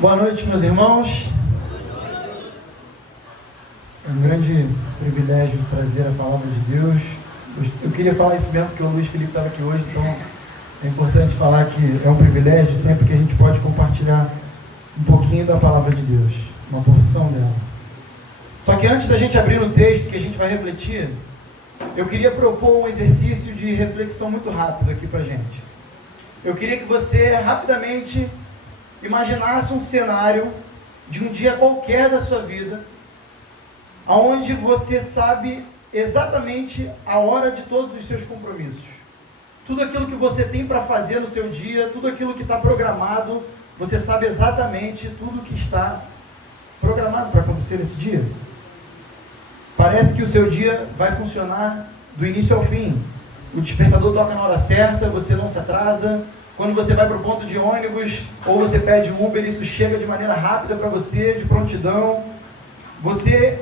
Boa noite, meus irmãos. É um grande privilégio trazer a palavra de Deus. Eu queria falar isso mesmo porque o Luiz Felipe estava aqui hoje, então é importante falar que é um privilégio sempre que a gente pode compartilhar um pouquinho da palavra de Deus, uma porção dela. Só que antes da gente abrir no texto que a gente vai refletir, eu queria propor um exercício de reflexão muito rápido aqui pra gente. Eu queria que você rapidamente imaginasse um cenário de um dia qualquer da sua vida, onde você sabe exatamente a hora de todos os seus compromissos. Tudo aquilo que você tem para fazer no seu dia, tudo aquilo que está programado, você sabe exatamente tudo que está programado para acontecer nesse dia. Parece que o seu dia vai funcionar do início ao fim. O despertador toca na hora certa, você não se atrasa. Quando você vai para o ponto de ônibus ou você pede Uber, isso chega de maneira rápida para você, de prontidão. Você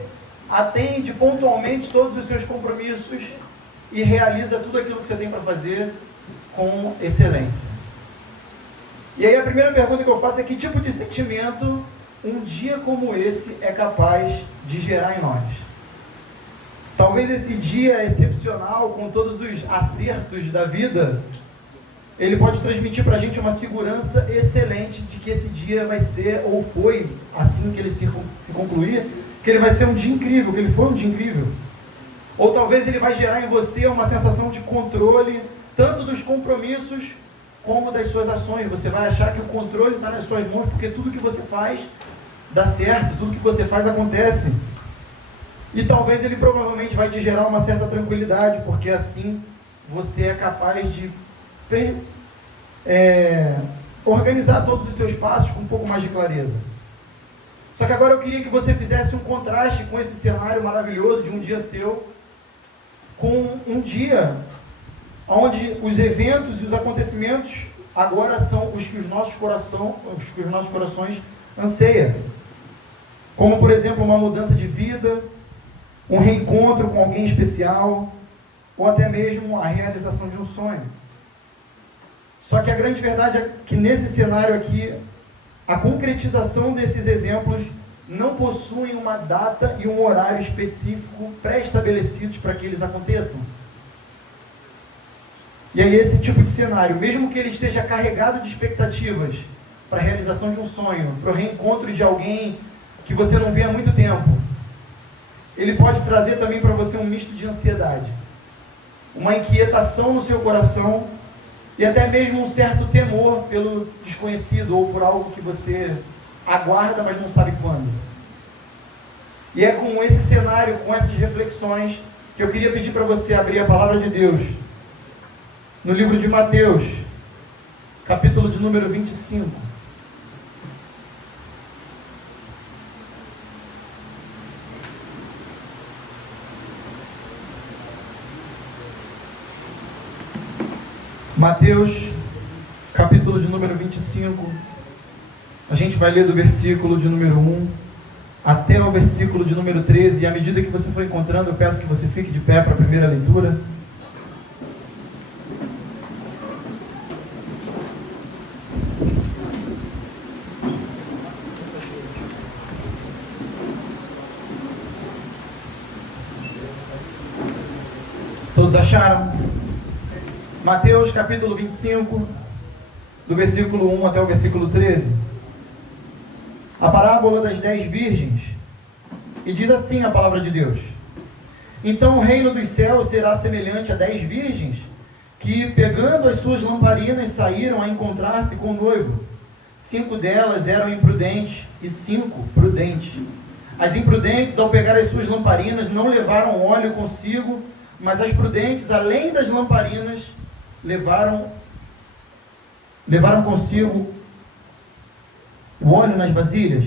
atende pontualmente todos os seus compromissos e realiza tudo aquilo que você tem para fazer com excelência. E aí a primeira pergunta que eu faço é: que tipo de sentimento um dia como esse é capaz de gerar em nós? Talvez esse dia excepcional, com todos os acertos da vida, ele pode transmitir para a gente uma segurança excelente de que esse dia vai ser, ou foi, assim que ele se concluir, que ele vai ser um dia incrível, que ele foi um dia incrível. Ou talvez ele vai gerar em você uma sensação de controle, tanto dos compromissos como das suas ações. Você vai achar que o controle está nas suas mãos, porque tudo que você faz dá certo, tudo que você faz acontece. E talvez ele provavelmente vai te gerar uma certa tranquilidade, porque assim você é capaz de organizar todos os seus passos com um pouco mais de clareza. Só que agora eu queria que você fizesse um contraste com esse cenário maravilhoso de um dia seu, com um dia onde os eventos e os acontecimentos agora são os que os nossos corações anseiam. Como, por exemplo, uma mudança de vida, um reencontro com alguém especial, ou até mesmo a realização de um sonho. Só que a grande verdade é que nesse cenário aqui, a concretização desses exemplos não possuem uma data e um horário específico pré-estabelecidos para que eles aconteçam. E aí esse tipo de cenário, mesmo que ele esteja carregado de expectativas para a realização de um sonho, para o reencontro de alguém que você não vê há muito tempo, ele pode trazer também para você um misto de ansiedade, uma inquietação no seu coração e até mesmo um certo temor pelo desconhecido ou por algo que você aguarda, mas não sabe quando. E é com esse cenário, com essas reflexões, que eu queria pedir para você abrir a palavra de Deus no livro de Mateus, capítulo de número 25. Mateus, capítulo de número 25, a gente vai ler do versículo de número 1 até o versículo de número 13, e à medida que você for encontrando, eu peço que você fique de pé para a primeira leitura. Todos acharam? Mateus capítulo 25, do versículo 1 até o versículo 13. A parábola das 10 virgens. E diz assim a palavra de Deus: então o reino dos céus será semelhante a 10 virgens, que pegando as suas lamparinas saíram a encontrar-se com o noivo. 5 delas eram imprudentes e 5 prudentes. As imprudentes, ao pegar as suas lamparinas, não levaram óleo consigo, mas as prudentes, além das lamparinas, levaram consigo o óleo nas vasilhas.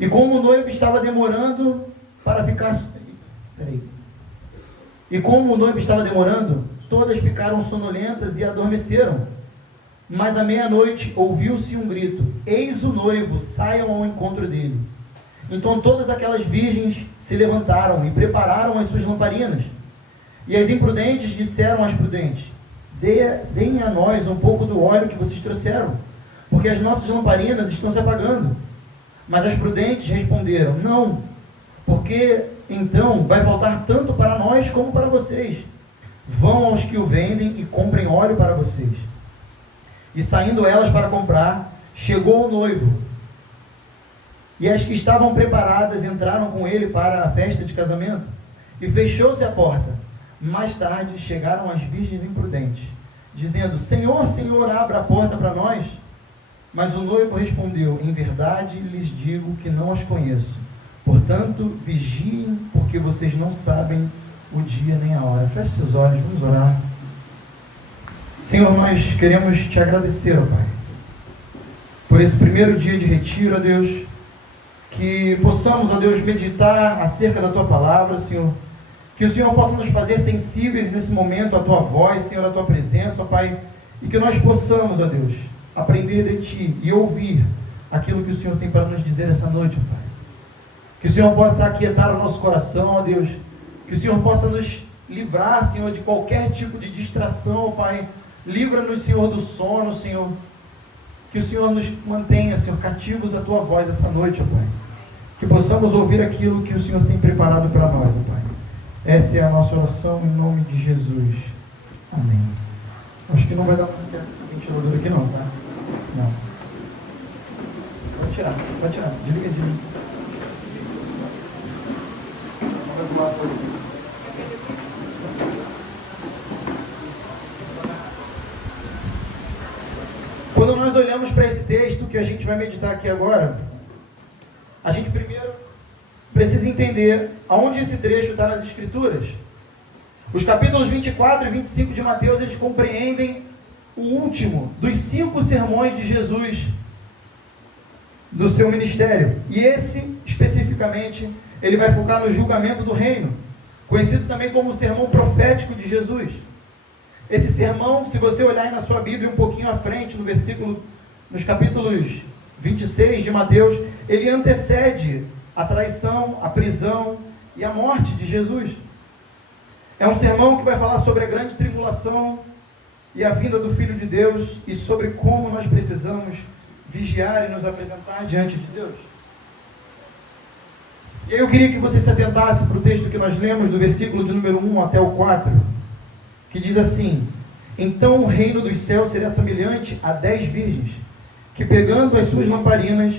E como o noivo estava demorando para ficar... todas ficaram sonolentas e adormeceram. Mas à meia-noite ouviu-se um grito: eis o noivo, saiam ao encontro dele. Então todas aquelas virgens se levantaram e prepararam as suas lamparinas. E as imprudentes disseram às prudentes: deem a nós um pouco do óleo que vocês trouxeram, porque as nossas lamparinas estão se apagando. Mas as prudentes responderam: não, porque então vai faltar tanto para nós como para vocês. Vão aos que o vendem e comprem óleo para vocês. E saindo elas para comprar, chegou o noivo. E as que estavam preparadas entraram com ele para a festa de casamento. E fechou-se a porta. Mais tarde chegaram as virgens imprudentes, dizendo: Senhor, Senhor, abra a porta para nós. Mas o noivo respondeu: em verdade lhes digo que não as conheço. Portanto, vigiem, porque vocês não sabem o dia nem a hora. Feche seus olhos, vamos orar. Senhor, nós queremos te agradecer, ó Pai, por esse primeiro dia de retiro, ó Deus, que possamos, ó Deus, meditar acerca da Tua palavra, Senhor, que o Senhor possa nos fazer sensíveis nesse momento à Tua voz, Senhor, à Tua presença, ó Pai, e que nós possamos, ó Deus, aprender de Ti e ouvir aquilo que o Senhor tem para nos dizer essa noite, ó Pai. Que o Senhor possa aquietar o nosso coração, ó Deus, que o Senhor possa nos livrar, Senhor, de qualquer tipo de distração, ó Pai. Livra-nos, Senhor, do sono, Senhor. Que o Senhor nos mantenha, Senhor, cativos à Tua voz essa noite, ó Pai. Que possamos ouvir aquilo que o Senhor tem preparado para nós, ó Pai. Essa é a nossa oração em nome de Jesus. Amém. Acho que não vai dar muito certo esse ventilador aqui não, tá? Não. Vai tirar. Desliga. Vai voar a folha. Quando nós olhamos para esse texto que a gente vai meditar aqui agora, a gente primeiro precisa entender aonde esse trecho está nas Escrituras. Os capítulos 24 e 25 de Mateus, eles compreendem o último dos 5 sermões de Jesus do seu ministério. E esse, especificamente, ele vai focar no julgamento do reino, conhecido também como o sermão profético de Jesus. Esse sermão, se você olhar aí na sua Bíblia um pouquinho à frente, nos capítulos 26 de Mateus, ele antecede a traição, a prisão e a morte de Jesus. É um sermão que vai falar sobre a grande tribulação e a vinda do Filho de Deus e sobre como nós precisamos vigiar e nos apresentar diante de Deus. E aí eu queria que você se atentasse para o texto que nós lemos, do versículo de número 1 até o 4, que diz assim: então o reino dos céus será semelhante a 10 virgens, que pegando as suas lamparinas,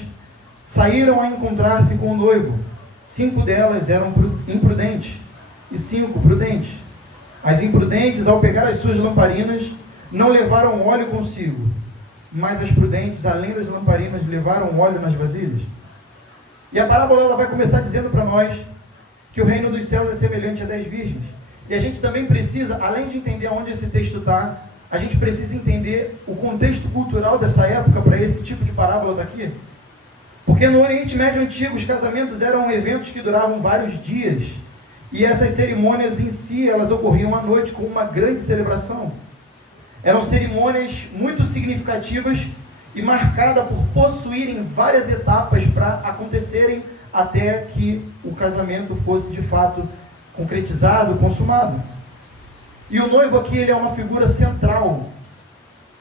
saíram a encontrar-se com o noivo. 5 delas eram imprudentes, e 5 prudentes. As imprudentes, ao pegar as suas lamparinas, não levaram óleo consigo, mas as prudentes, além das lamparinas, levaram óleo nas vasilhas. E a parábola ela vai começar dizendo para nós que o reino dos céus é semelhante a 10 virgens. E a gente também precisa, além de entender onde esse texto está, a gente precisa entender o contexto cultural dessa época para esse tipo de parábola daqui. Porque no Oriente Médio Antigo, os casamentos eram eventos que duravam vários dias. E essas cerimônias em si, elas ocorriam à noite com uma grande celebração. Eram cerimônias muito significativas e marcadas por possuírem várias etapas para acontecerem até que o casamento fosse de fato concretizado, consumado. E o noivo aqui, ele é uma figura central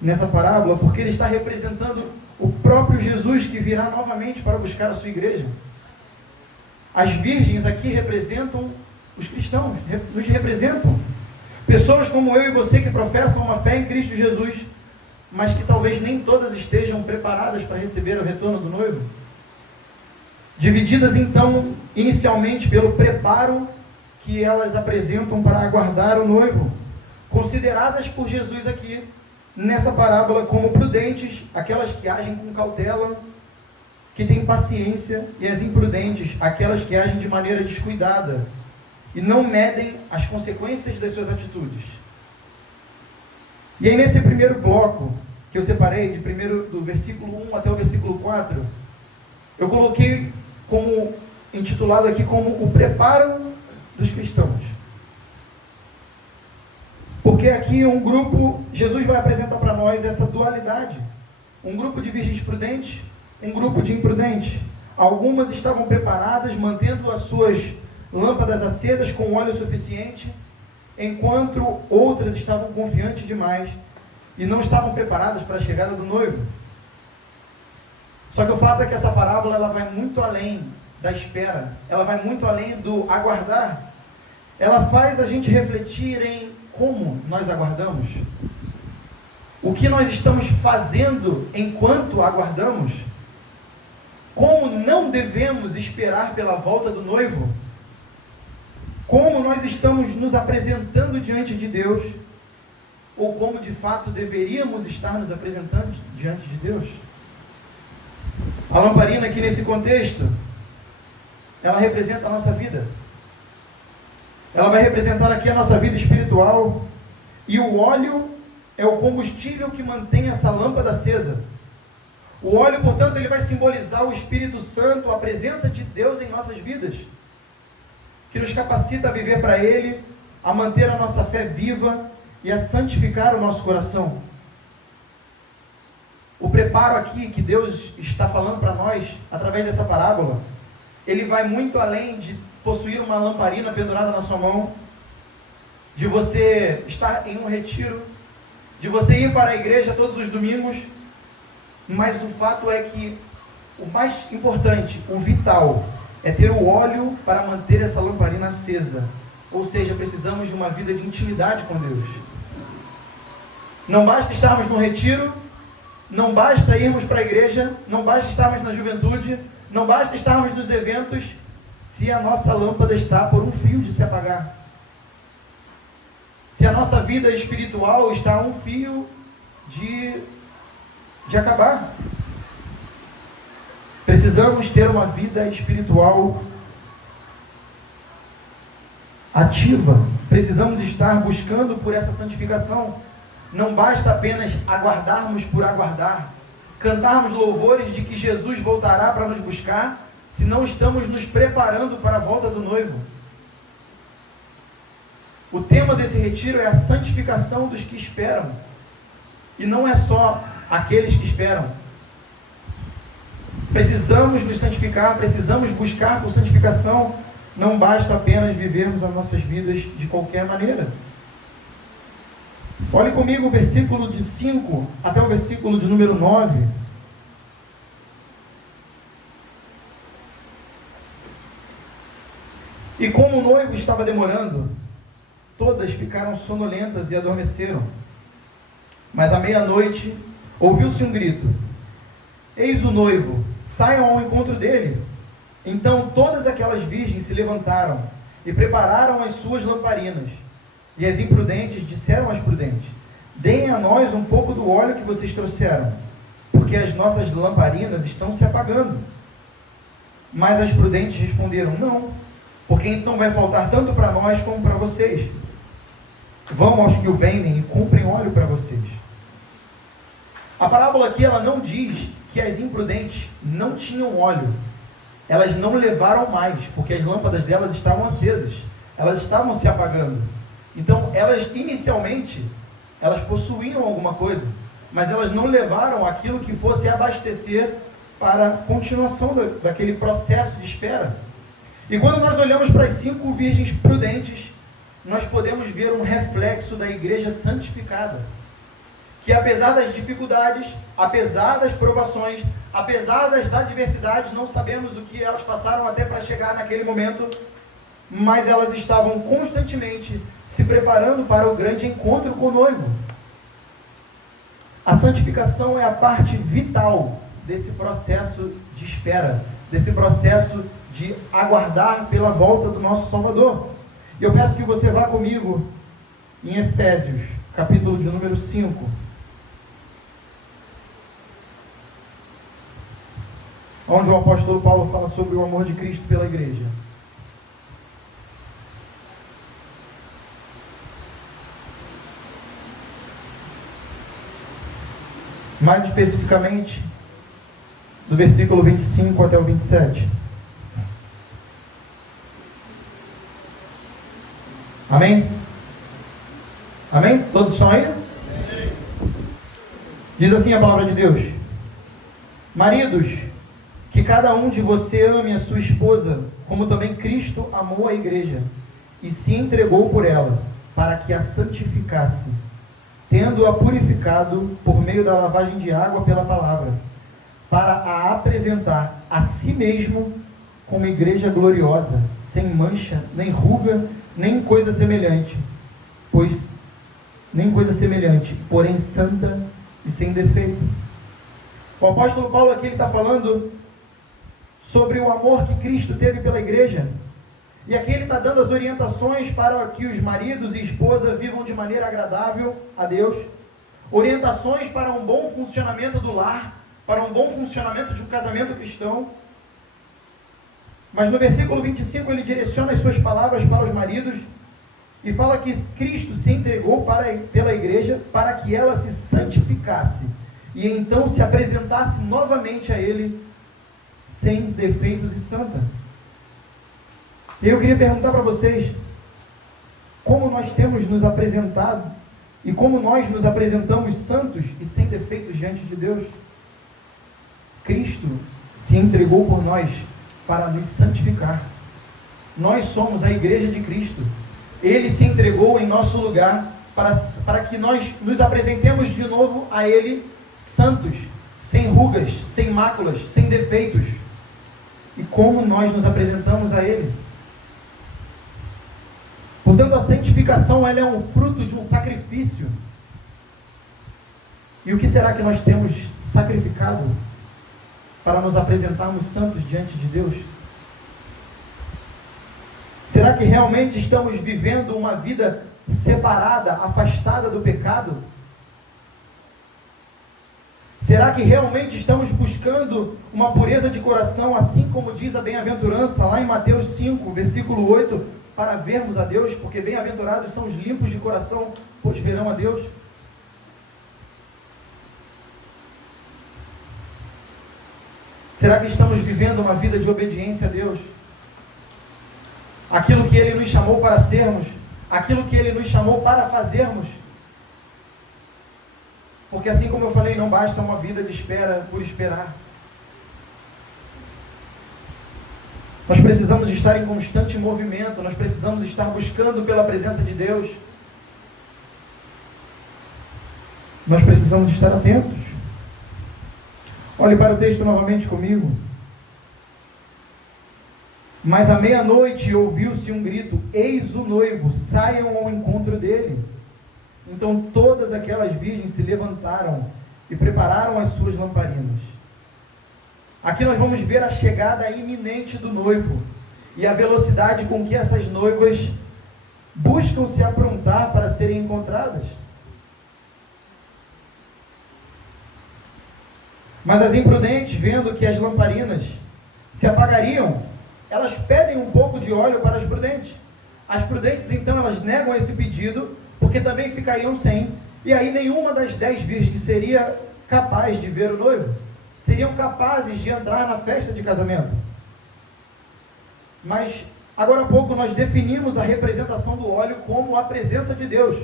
nessa parábola, porque ele está representando o próprio Jesus que virá novamente para buscar a sua igreja. As virgens aqui representam os cristãos, nos representam. Pessoas como eu e você que professam uma fé em Cristo Jesus, mas que talvez nem todas estejam preparadas para receber o retorno do noivo. Divididas então, inicialmente, pelo preparo que elas apresentam para aguardar o noivo. Consideradas por Jesus aqui, nessa parábola, como prudentes, aquelas que agem com cautela, que têm paciência, e as imprudentes, aquelas que agem de maneira descuidada e não medem as consequências das suas atitudes. E aí nesse primeiro bloco, que eu separei, do versículo 1 até o versículo 4, eu coloquei como, intitulado aqui como o preparo dos cristãos. Porque aqui um grupo, Jesus vai apresentar para nós essa dualidade. Um grupo de virgens prudentes, um grupo de imprudentes. Algumas estavam preparadas, mantendo as suas lâmpadas acesas com óleo suficiente, enquanto outras estavam confiantes demais e não estavam preparadas para a chegada do noivo. Só que o fato é que essa parábola ela vai muito além da espera, ela vai muito além do aguardar. Ela faz a gente refletir em como nós aguardamos, o que nós estamos fazendo enquanto aguardamos, como não devemos esperar pela volta do noivo, como nós estamos nos apresentando diante de Deus, ou como de fato deveríamos estar nos apresentando diante de Deus. A lamparina aqui nesse contexto, ela representa a nossa vida. Ela vai representar aqui a nossa vida espiritual, e o óleo é o combustível que mantém essa lâmpada acesa. O óleo, portanto, ele vai simbolizar o Espírito Santo, a presença de Deus em nossas vidas, que nos capacita a viver para Ele, a manter a nossa fé viva e a santificar o nosso coração. O preparo aqui que Deus está falando para nós, através dessa parábola, ele vai muito além de possuir uma lamparina pendurada na sua mão, de você estar em um retiro, de você ir para a igreja todos os domingos, mas o fato é que o mais importante, o vital, é ter o óleo para manter essa lamparina acesa. Ou seja, precisamos de uma vida de intimidade com Deus. Não basta estarmos no retiro, não basta irmos para a igreja, não basta estarmos na juventude, não basta estarmos nos eventos, se a nossa lâmpada está por um fio de se apagar. Se a nossa vida espiritual está a um fio de acabar. Precisamos ter uma vida espiritual ativa. Precisamos estar buscando por essa santificação. Não basta apenas aguardarmos por aguardar, cantarmos louvores de que Jesus voltará para nos buscar, se não estamos nos preparando para a volta do noivo. O tema desse retiro é a santificação dos que esperam. E não é só aqueles que esperam. Precisamos nos santificar, precisamos buscar por santificação. Não basta apenas vivermos as nossas vidas de qualquer maneira. Olhe comigo o versículo de 5 até o versículo de número 9. E como o noivo estava demorando, todas ficaram sonolentas e adormeceram. Mas à meia-noite ouviu-se um grito: eis o noivo, saiam ao encontro dele. Então todas aquelas virgens se levantaram e prepararam as suas lamparinas. E as imprudentes disseram às prudentes: deem a nós um pouco do óleo que vocês trouxeram, porque as nossas lamparinas estão se apagando. Mas as prudentes responderam: não, porque então vai faltar tanto para nós como para vocês. Vão aos que o vendem e comprem óleo para vocês. A parábola aqui, ela não diz que as imprudentes não tinham óleo. Elas não levaram mais, porque as lâmpadas delas estavam acesas. Elas estavam se apagando. Então, elas inicialmente, elas possuíam alguma coisa, mas elas não levaram aquilo que fosse abastecer para a continuação daquele processo de espera. E quando nós olhamos para as 5 virgens prudentes, nós podemos ver um reflexo da igreja santificada, que apesar das dificuldades, apesar das provações, apesar das adversidades, não sabemos o que elas passaram até para chegar naquele momento, mas elas estavam constantemente se preparando para o grande encontro com o noivo. A santificação é a parte vital desse processo de espera, desse processo de aguardar pela volta do nosso Salvador. E eu peço que você vá comigo em Efésios, capítulo de número 5. Onde o apóstolo Paulo fala sobre o amor de Cristo pela igreja. Mais especificamente, do versículo 25 até o 27. Amém? Amém? Todos estão aí? Diz assim a palavra de Deus: maridos, que cada um de você ame a sua esposa, como também Cristo amou a igreja, e se entregou por ela, para que a santificasse, tendo-a purificado por meio da lavagem de água pela palavra, para a apresentar a si mesmo como igreja gloriosa, sem mancha, nem ruga, nem coisa semelhante, porém santa e sem defeito. O apóstolo Paulo aqui está falando sobre o amor que Cristo teve pela igreja. E aqui ele está dando as orientações para que os maridos e esposa vivam de maneira agradável a Deus. Orientações para um bom funcionamento do lar, para um bom funcionamento de um casamento cristão. Mas no versículo 25 ele direciona as suas palavras para os maridos e fala que Cristo se entregou pela igreja para que ela se santificasse e então se apresentasse novamente a Ele sem defeitos e santa. E eu queria perguntar para vocês, como nós temos nos apresentado e como nós nos apresentamos santos e sem defeitos diante de Deus? Cristo se entregou por nós para nos santificar. Nós somos a igreja de Cristo. Ele se entregou em nosso lugar para que nós nos apresentemos de novo a Ele santos, sem rugas, sem máculas, sem defeitos. E como nós nos apresentamos a Ele? Portanto, a santificação ela é um fruto de um sacrifício. E o que será que nós temos sacrificado para nos apresentarmos santos diante de Deus? Será que realmente estamos vivendo uma vida separada, afastada do pecado? Será que realmente estamos buscando uma pureza de coração, assim como diz a bem-aventurança lá em Mateus 5, versículo 8, para vermos a Deus? Porque bem-aventurados são os limpos de coração, pois verão a Deus. Será que estamos vivendo uma vida de obediência a Deus? Aquilo que Ele nos chamou para sermos, aquilo que Ele nos chamou para fazermos. Porque assim como eu falei, não basta uma vida de espera por esperar. Nós precisamos estar em constante movimento, nós precisamos estar buscando pela presença de Deus. Nós precisamos estar atentos. Olhe para o texto novamente comigo. Mas à meia-noite ouviu-se um grito: eis o noivo, saiam ao encontro dele. Então todas aquelas virgens se levantaram e prepararam as suas lamparinas. Aqui nós vamos ver a chegada iminente do noivo e a velocidade com que essas noivas buscam se aprontar para serem encontradas. Mas as imprudentes, vendo que as lamparinas se apagariam, elas pedem um pouco de óleo para as prudentes. As prudentes, então, elas negam esse pedido, porque também ficariam sem. E aí nenhuma das 10 virgens seria capaz de ver o noivo. Seriam capazes de entrar na festa de casamento. Mas, agora há pouco, nós definimos a representação do óleo como a presença de Deus.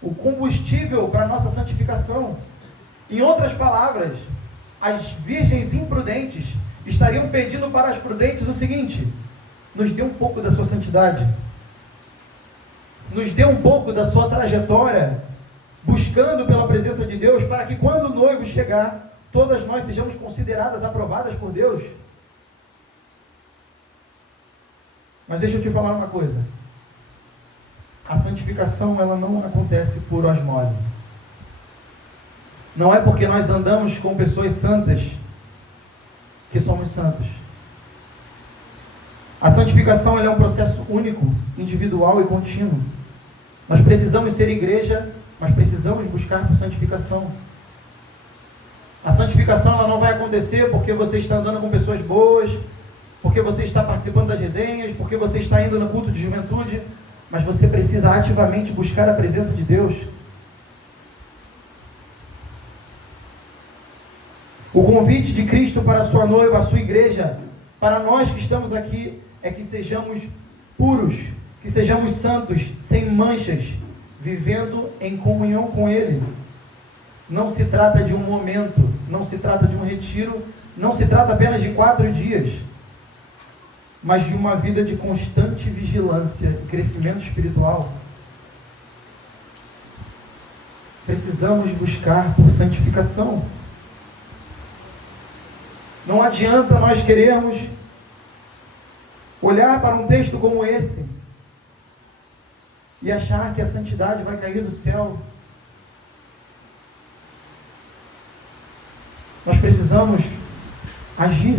O combustível para a nossa santificação. Em outras palavras, as virgens imprudentes estariam pedindo para as prudentes o seguinte: nos dê um pouco da sua santidade, nos dê um pouco da sua trajetória, buscando pela presença de Deus, para que quando o noivo chegar, todas nós sejamos consideradas aprovadas por Deus. Mas deixa eu te falar uma coisa: a santificação ela não acontece por osmose. Não é porque nós andamos com pessoas santas que somos santos. A santificação ela é um processo único, individual e contínuo. Nós precisamos ser igreja, mas precisamos buscar por santificação. A santificação ela não vai acontecer porque você está andando com pessoas boas, porque você está participando das resenhas, porque você está indo no culto de juventude, mas você precisa ativamente buscar a presença de Deus. O convite de Cristo para a sua noiva, a sua igreja, para nós que estamos aqui, é que sejamos puros, que sejamos santos, sem manchas, vivendo em comunhão com Ele. Não se trata de um momento, não se trata de um retiro, não se trata apenas de 4 dias, mas de uma vida de constante vigilância e crescimento espiritual. Precisamos buscar por santificação. Não adianta nós querermos olhar para um texto como esse e achar que a santidade vai cair do céu. Nós precisamos agir,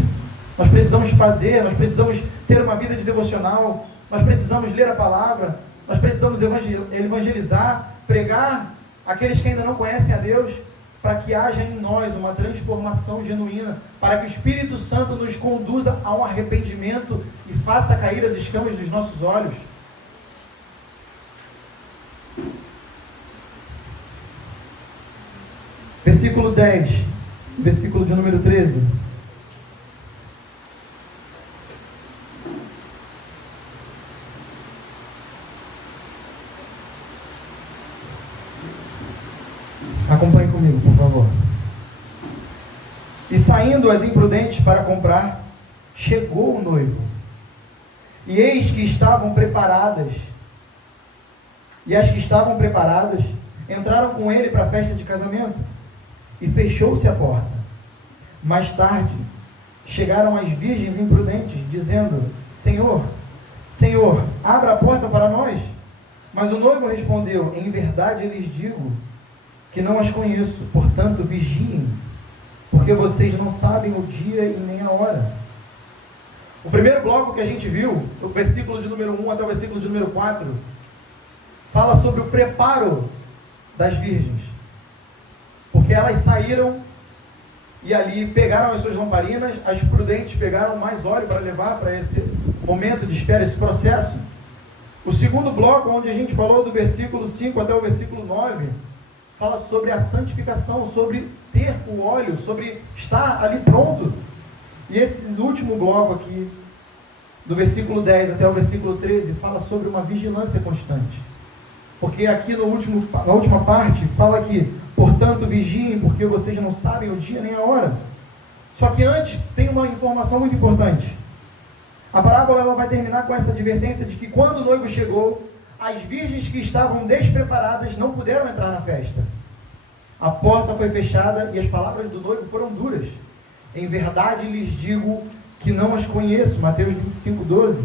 nós precisamos fazer, nós precisamos ter uma vida de devocional, nós precisamos ler a palavra, nós precisamos evangelizar, pregar aqueles que ainda não conhecem a Deus, para que haja em nós uma transformação genuína, para que o Espírito Santo nos conduza a um arrependimento e faça cair as escamas dos nossos olhos. Versículo 10, versículo de número 13. Acompanhe comigo, por favor. E saindo as imprudentes para comprar, chegou o noivo. E eis que estavam preparadas. E as que estavam preparadas entraram com ele para a festa de casamento. E fechou-se a porta. Mais tarde, chegaram as virgens imprudentes, dizendo: Senhor, Senhor, abra a porta para nós. Mas o noivo respondeu: Em verdade lhes digo que não as conheço, portanto vigiem, porque vocês não sabem o dia e nem a hora. O primeiro bloco que a gente viu, do versículo de número 1 até o versículo de número 4, fala sobre o preparo das virgens, porque elas saíram e ali pegaram as suas lamparinas, as prudentes pegaram mais óleo para levar para esse momento de espera, esse processo. O segundo bloco, onde a gente falou do versículo 5 até o versículo 9, fala sobre a santificação, sobre ter o óleo, sobre estar ali pronto. E esse último bloco aqui, do versículo 10 até o versículo 13, fala sobre uma vigilância constante. Porque aqui na última parte, fala que, portanto, vigiem, porque vocês não sabem o dia nem a hora. Só que antes, tem uma informação muito importante. A parábola ela vai terminar com essa advertência de que quando o noivo chegou, as virgens que estavam despreparadas não puderam entrar na festa. A porta foi fechada e as palavras do noivo foram duras. Em verdade lhes digo que não as conheço. Mateus 25, 12.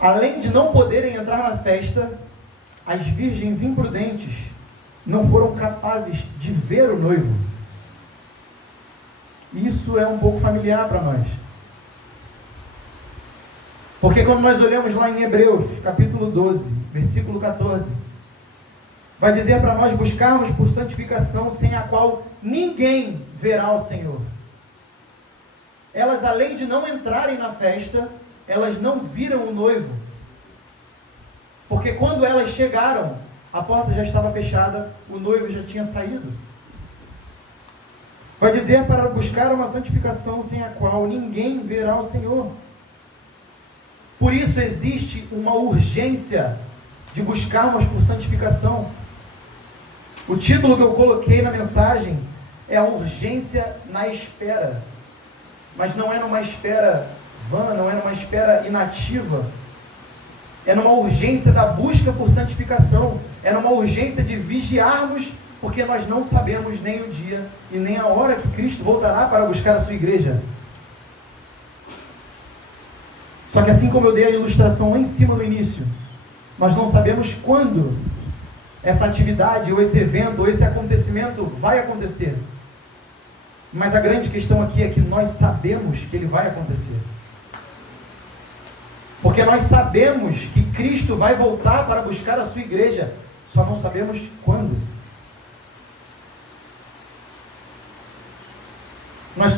Além de não poderem entrar na festa, as virgens imprudentes não foram capazes de ver o noivo. Isso é um pouco familiar para nós. Porque quando nós olhamos lá em Hebreus, capítulo 12, versículo 14, vai dizer para nós buscarmos por santificação, sem a qual ninguém verá o Senhor. Elas, além de não entrarem na festa, elas não viram o noivo. Porque quando elas chegaram, a porta já estava fechada, o noivo já tinha saído. Vai dizer para buscar uma santificação, sem a qual ninguém verá o Senhor. Por isso existe uma urgência de buscarmos por santificação. O título que eu coloquei na mensagem é a urgência na espera. Mas não é numa espera vã, não é numa espera inativa. É numa urgência da busca por santificação. É numa urgência de vigiarmos, porque nós não sabemos nem o dia e nem a hora que Cristo voltará para buscar a sua igreja. Só que assim como eu dei a ilustração lá em cima no início, nós não sabemos quando essa atividade, ou esse evento, ou esse acontecimento vai acontecer. Mas a grande questão aqui é que nós sabemos que ele vai acontecer. Porque nós sabemos que Cristo vai voltar para buscar a sua igreja, só não sabemos quando. Nós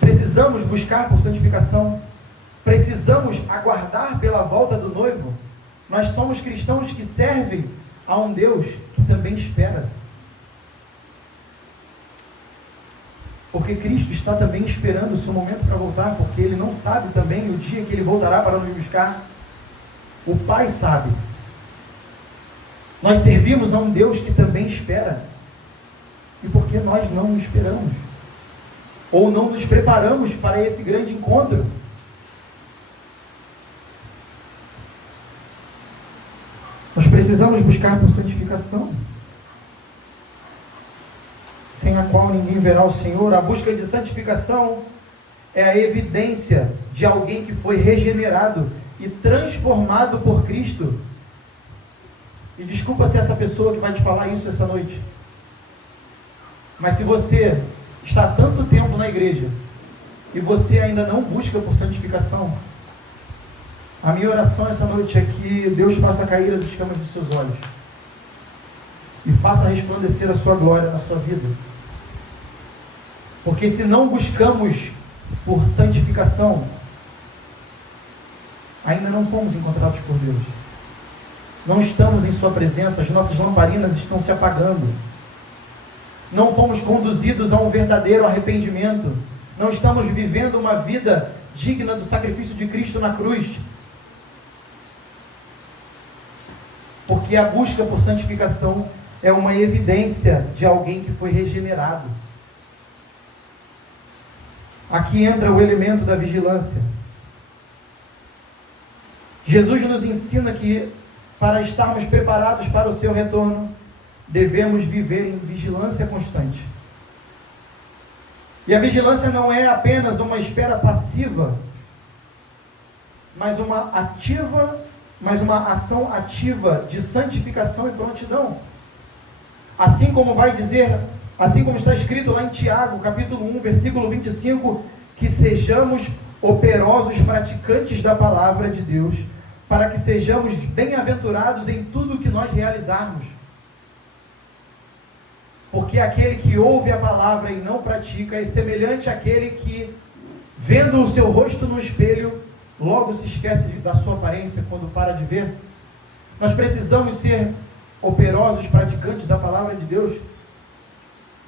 precisamos buscar por santificação, precisamos aguardar pela volta do noivo. Nós somos cristãos que servem a um Deus que também espera. Porque Cristo está também esperando o seu momento para voltar, porque Ele não sabe também o dia que Ele voltará para nos buscar. O Pai sabe. Nós servimos a um Deus que também espera. E por que nós não esperamos? Ou não nos preparamos para esse grande encontro? Nós precisamos buscar por santificação, sem sem a qual ninguém verá o Senhor. A busca de santificação é a evidência de alguém que foi regenerado e transformado por Cristo. E desculpa se essa pessoa que vai te falar isso essa noite, mas se você está há tanto tempo na igreja e você ainda não busca por santificação, a minha oração essa noite é que Deus faça cair as escamas dos seus olhos e faça resplandecer a sua glória na sua vida. Porque se não buscamos por santificação, ainda não fomos encontrados por Deus. Não estamos em sua presença, as nossas lamparinas estão se apagando. Não fomos conduzidos a um verdadeiro arrependimento. Não estamos vivendo uma vida digna do sacrifício de Cristo na cruz. Porque a busca por santificação é uma evidência de alguém que foi regenerado. Aqui entra o elemento da vigilância. Jesus nos ensina que, para estarmos preparados para o seu retorno, devemos viver em vigilância constante. E a vigilância não é apenas uma espera passiva, mas uma ação ativa de santificação e prontidão. Assim como está escrito lá em Tiago, capítulo 1, versículo 25, que sejamos operosos praticantes da palavra de Deus, para que sejamos bem-aventurados em tudo que nós realizarmos. Porque aquele que ouve a palavra e não pratica é semelhante àquele que, vendo o seu rosto no espelho, logo se esquece da sua aparência quando para de ver. Nós precisamos ser operosos praticantes da palavra de Deus.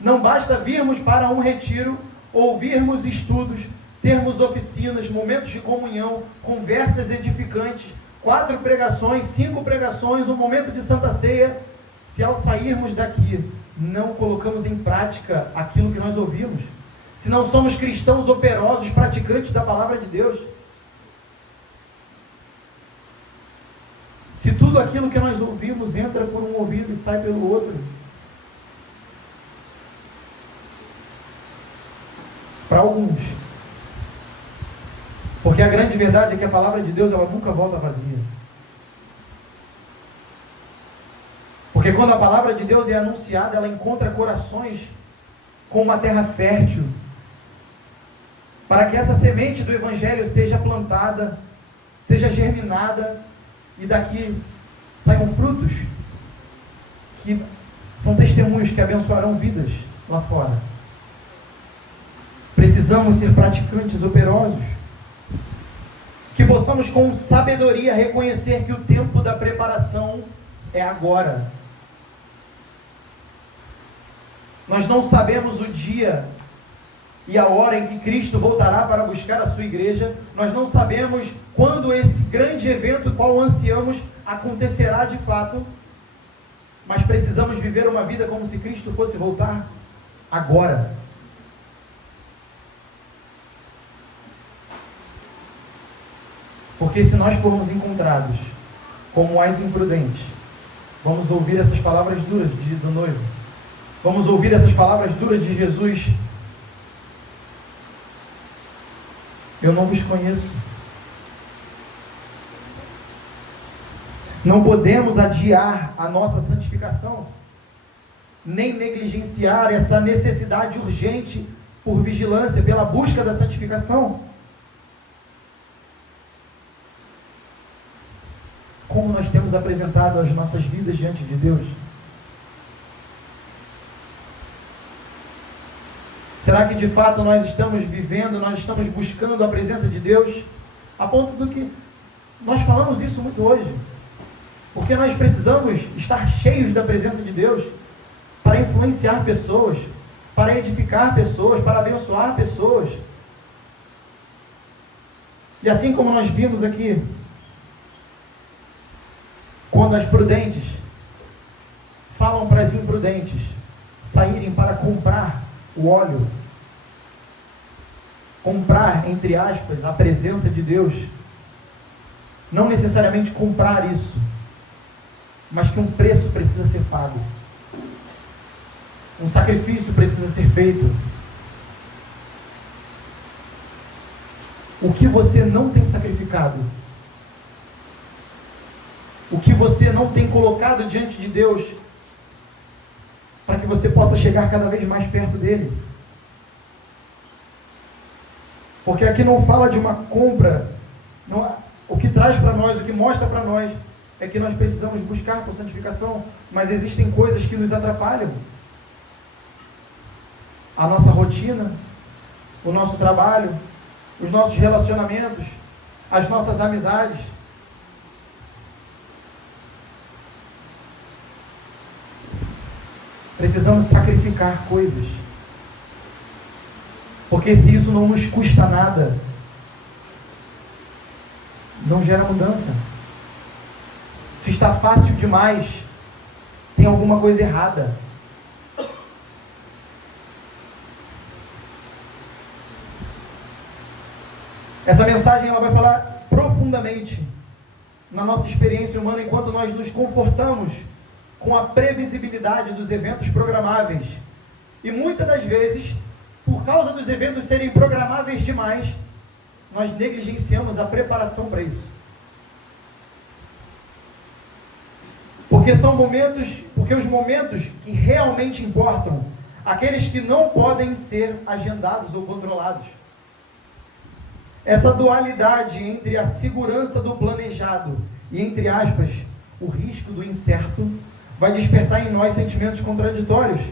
Não basta virmos para um retiro, ouvirmos estudos, termos oficinas, momentos de comunhão, conversas edificantes, 4 pregações, 5 pregações, um momento de Santa Ceia, se ao sairmos daqui não colocamos em prática aquilo que nós ouvimos, se não somos cristãos operosos, praticantes da palavra de Deus, se tudo aquilo que nós ouvimos entra por um ouvido e sai pelo outro, para alguns, porque a grande verdade é que a palavra de Deus, ela nunca volta vazia. Porque quando a palavra de Deus é anunciada, ela encontra corações com uma terra fértil, para que essa semente do Evangelho seja plantada, seja germinada, e daqui saiam frutos, que são testemunhos que abençoarão vidas lá fora. Precisamos ser praticantes operosos, que possamos com sabedoria reconhecer que o tempo da preparação é agora. Nós não sabemos o dia e a hora em que Cristo voltará para buscar a sua igreja. Nós não sabemos quando esse grande evento, qual ansiamos, acontecerá de fato. Mas precisamos viver uma vida como se Cristo fosse voltar agora. Porque se nós formos encontrados como as imprudentes, vamos ouvir essas palavras duras do noivo. Vamos ouvir essas palavras duras de Jesus. Eu não vos conheço. Não podemos adiar a nossa santificação, nem negligenciar essa necessidade urgente por vigilância, pela busca da santificação. Como nós temos apresentado as nossas vidas diante de Deus? Será que de fato nós estamos vivendo, nós estamos buscando a presença de Deus? A ponto do que nós falamos isso muito hoje. Porque nós precisamos estar cheios da presença de Deus para influenciar pessoas, para edificar pessoas, para abençoar pessoas. E assim como nós vimos aqui, quando as prudentes falam para as imprudentes saírem para comprar o óleo, comprar, entre aspas, a presença de Deus, não necessariamente comprar isso, mas que um preço precisa ser pago. Um sacrifício precisa ser feito. O que você não tem sacrificado? O que você não tem colocado diante de Deus para que você possa chegar cada vez mais perto dele? Porque aqui não fala de uma compra. Não, o que traz para nós, o que mostra para nós é que nós precisamos buscar por santificação, mas existem coisas que nos atrapalham. A nossa rotina, o nosso trabalho, os nossos relacionamentos, as nossas amizades. Precisamos sacrificar coisas. Porque se isso não nos custa nada, não gera mudança. Se está fácil demais, tem alguma coisa errada. Essa mensagem ela vai falar profundamente na nossa experiência humana enquanto nós nos confortamos com a previsibilidade dos eventos programáveis. E muitas das vezes, por causa dos eventos serem programáveis demais, nós negligenciamos a preparação para isso. Porque os momentos que realmente importam, aqueles que não podem ser agendados ou controlados. Essa dualidade entre a segurança do planejado e, entre aspas, o risco do incerto, vai despertar em nós sentimentos contraditórios.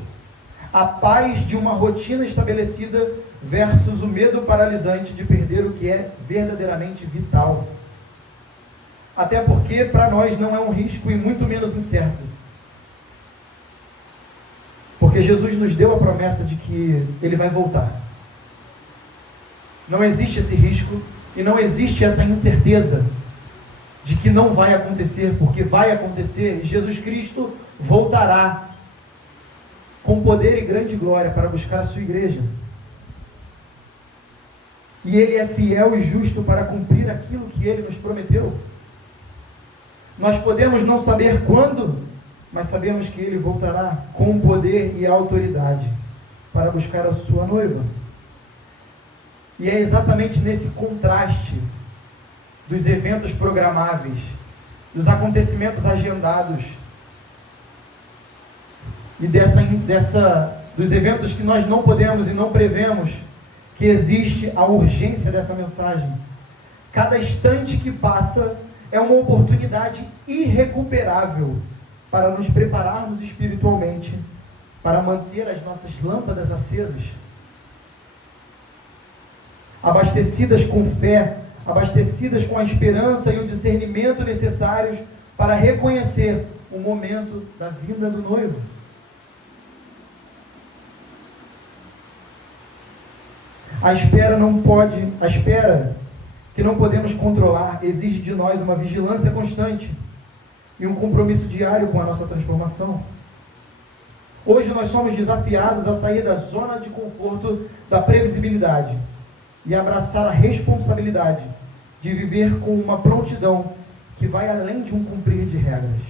A paz de uma rotina estabelecida versus o medo paralisante de perder o que é verdadeiramente vital. Até porque para nós não é um risco e muito menos incerto. Porque Jesus nos deu a promessa de que Ele vai voltar. Não existe esse risco e não existe essa incerteza de que não vai acontecer, porque vai acontecer e Jesus Cristo voltará com poder e grande glória para buscar a sua igreja. E Ele é fiel e justo para cumprir aquilo que Ele nos prometeu. Nós podemos não saber quando, mas sabemos que Ele voltará com poder e autoridade para buscar a sua noiva. E é exatamente nesse contraste dos eventos programáveis, dos acontecimentos agendados e dos eventos que nós não podemos e não prevemos, que existe a urgência dessa mensagem. Cada instante que passa é uma oportunidade irrecuperável para nos prepararmos espiritualmente, para manter as nossas lâmpadas acesas, abastecidas com fé, abastecidas com a esperança e o discernimento necessários para reconhecer o momento da vinda do noivo. A espera que não podemos controlar exige de nós uma vigilância constante e um compromisso diário com a nossa transformação. Hoje nós somos desafiados a sair da zona de conforto da previsibilidade e abraçar a responsabilidade de viver com uma prontidão que vai além de um cumprir de regras.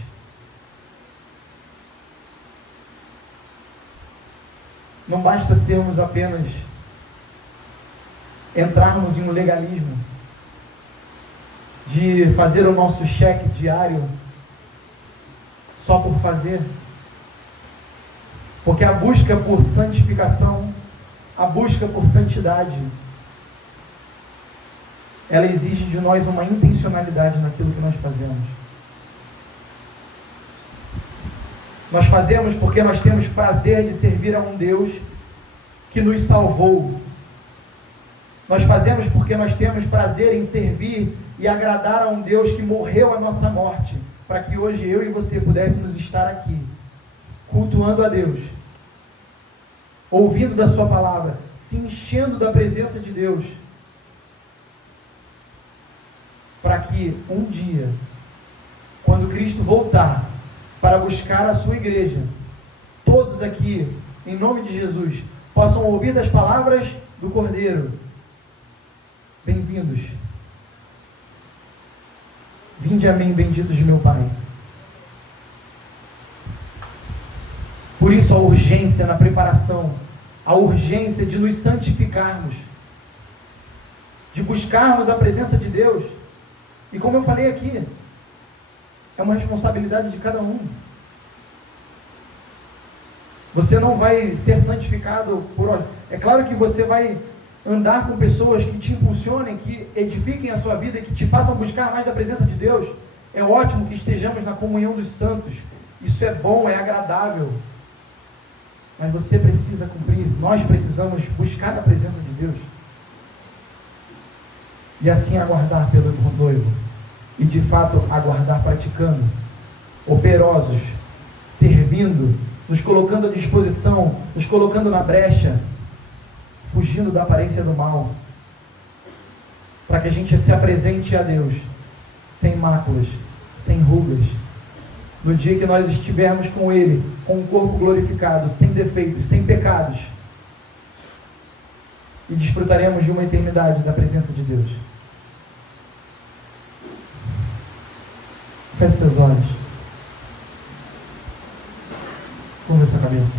Não basta sermos apenas entrarmos em um legalismo de fazer o nosso cheque diário só por fazer, porque a busca por santificação, a busca por santidade, ela exige de nós uma intencionalidade naquilo que nós fazemos. Nós fazemos porque nós temos prazer de servir a um Deus que nos salvou. Nós fazemos porque nós temos prazer em servir e agradar a um Deus que morreu a nossa morte, para que hoje eu e você pudéssemos estar aqui, cultuando a Deus, ouvindo da sua palavra, se enchendo da presença de Deus, para que um dia, quando Cristo voltar para buscar a sua igreja, todos aqui, em nome de Jesus, possam ouvir das palavras do Cordeiro: bem-vindos, vinde a mim, benditos de meu Pai. Por isso a urgência na preparação, a urgência de nos santificarmos, de buscarmos a presença de Deus. E como eu falei aqui, é uma responsabilidade de cada um. Você não vai ser santificado por... É claro que você vai andar com pessoas que te impulsionem, que edifiquem a sua vida e que te façam buscar mais da presença de Deus. É ótimo que estejamos na comunhão dos santos. Isso é bom, é agradável. Mas você precisa cumprir, nós precisamos buscar a presença de Deus. E assim aguardar pelo noivo. E de fato aguardar praticando, operosos, servindo, nos colocando à disposição, nos colocando na brecha, fugindo da aparência do mal, para que a gente se apresente a Deus sem máculas, sem rugas, no dia que nós estivermos com Ele, com o corpo glorificado, sem defeitos, sem pecados, e desfrutaremos de uma eternidade da presença de Deus. Feche seus olhos. Curva sua cabeça.